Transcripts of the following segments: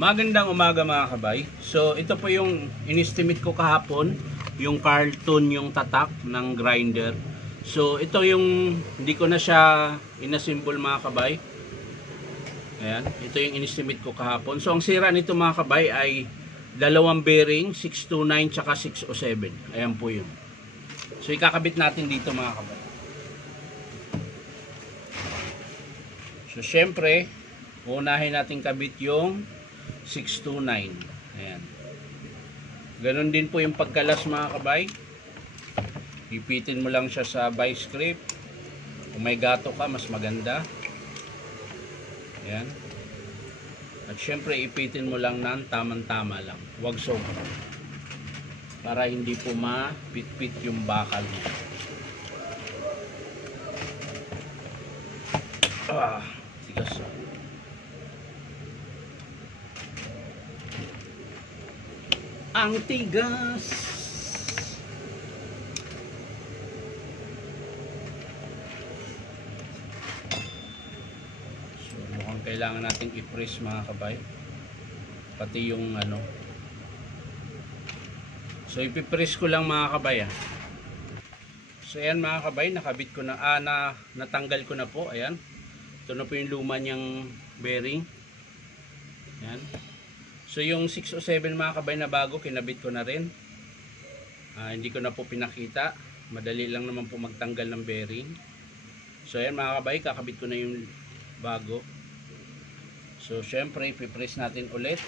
Magandang umaga mga kabay. So ito po yung inestimate ko kahapon, yung carton, yung tatak ng grinder. So ito yung hindi ko na siya inassemble mga kabay. Ayan, ito yung inestimate ko kahapon. So ang sira nito mga kabay ay dalawang bearing, 629 tsaka 607. Ayan po yun. So ikakabit natin dito mga kabay. So syempre, unahin natin kabit yung 629. Ayan. Ganon din po yung pagkalas mga kabay. Ipitin mo lang siya sa vice grip. Kung may gato ka, mas maganda. Ayan. At syempre, ipitin mo lang ng tamang-tama lang. Huwag sobra. Para hindi po mapit-pit yung bakal mo. Tigas. Ang tigas. So mukhang kailangan natin i-press mga kabay, pati yung ano. So ipipress ko lang mga kabay. So ayan mga kabay, nakabit ko na, natanggal ko na po. Ayan, ito na po yung luma niyang bearing. Ayan. So yung 607 mga kabay na bago, kinabit ko na rin. Hindi ko na po pinakita. Madali lang naman po magtanggal ng bearing. So ayan mga kabay, kakabit ko na yung bago. So syempre, ipipress natin ulit.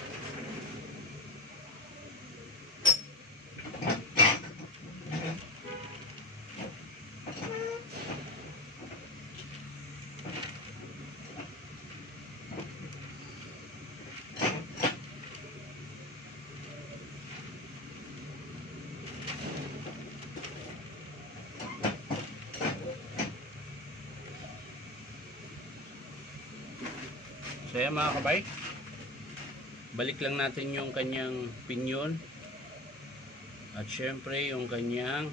So yan mga kabay, balik lang natin yung kanyang pinyon at syempre yung kanyang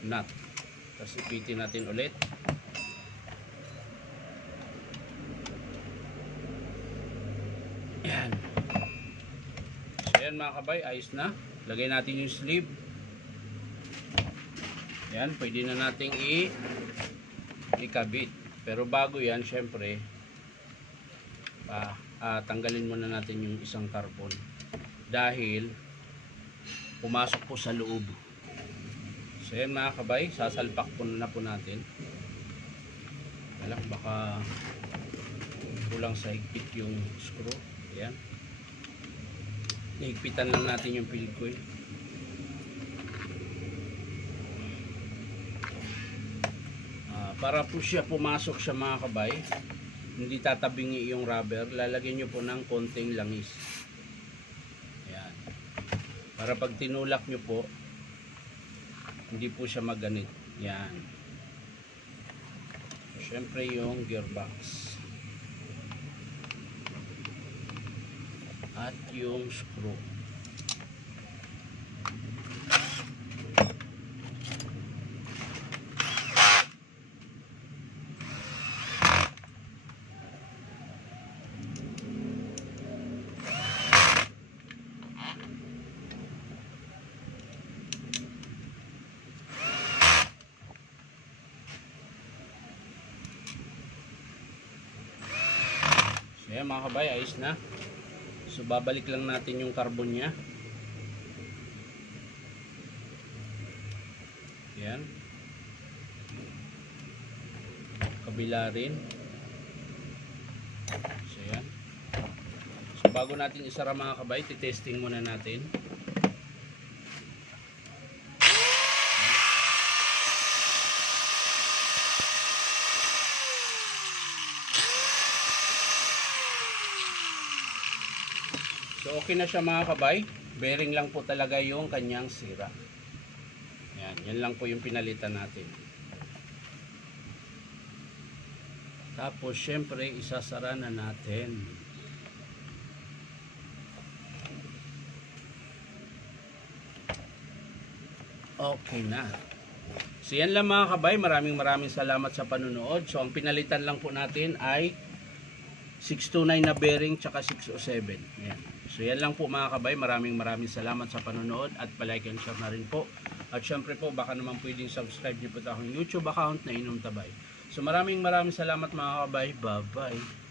nut. Tapos ipitin natin ulit. Yan. So yan mga kabay, ayos na. Lagay natin yung sleeve. Yan, pwede na nating ikabit. Pero bago yan, syempre tanggalin muna natin yung isang carbon dahil pumasok po sa loob. So yan mga kabay, sasalpak po na po natin. Baka kulang sa higpit yung screw. Ayan, higpitan lang natin yung pilcoil. Para po siya pumasok siya mga kabay, hindi tatabingi yung rubber, lalagyan nyo po ng konting langis. Ayan. Para pag tinulak nyo po, hindi po siya maganit. Ayan. So, syempre yung gearbox. At yung screw. Ayan mga kabay, ayos na. So babalik lang natin yung carbon nya. Ayan. Kabila rin. So ayan. So bago natin isara mga kabay, titesting muna natin. So okay na siya mga kabay. Bearing lang po talaga yung kanyang sira. Yan lang po yung pinalitan natin. Tapos syempre isasara na natin. Okay na. So yan lang mga kabay. Maraming salamat sa panunood. So ang pinalitan lang po natin ay 629 na bearing tsaka 607. Ayan. So yan lang po mga kabay. Maraming salamat sa panonood at palike and share na rin po. At syempre po baka naman pwedeng subscribe niyo po sa aking YouTube account na Inom Tabay. So maraming salamat mga kabay. Bye bye.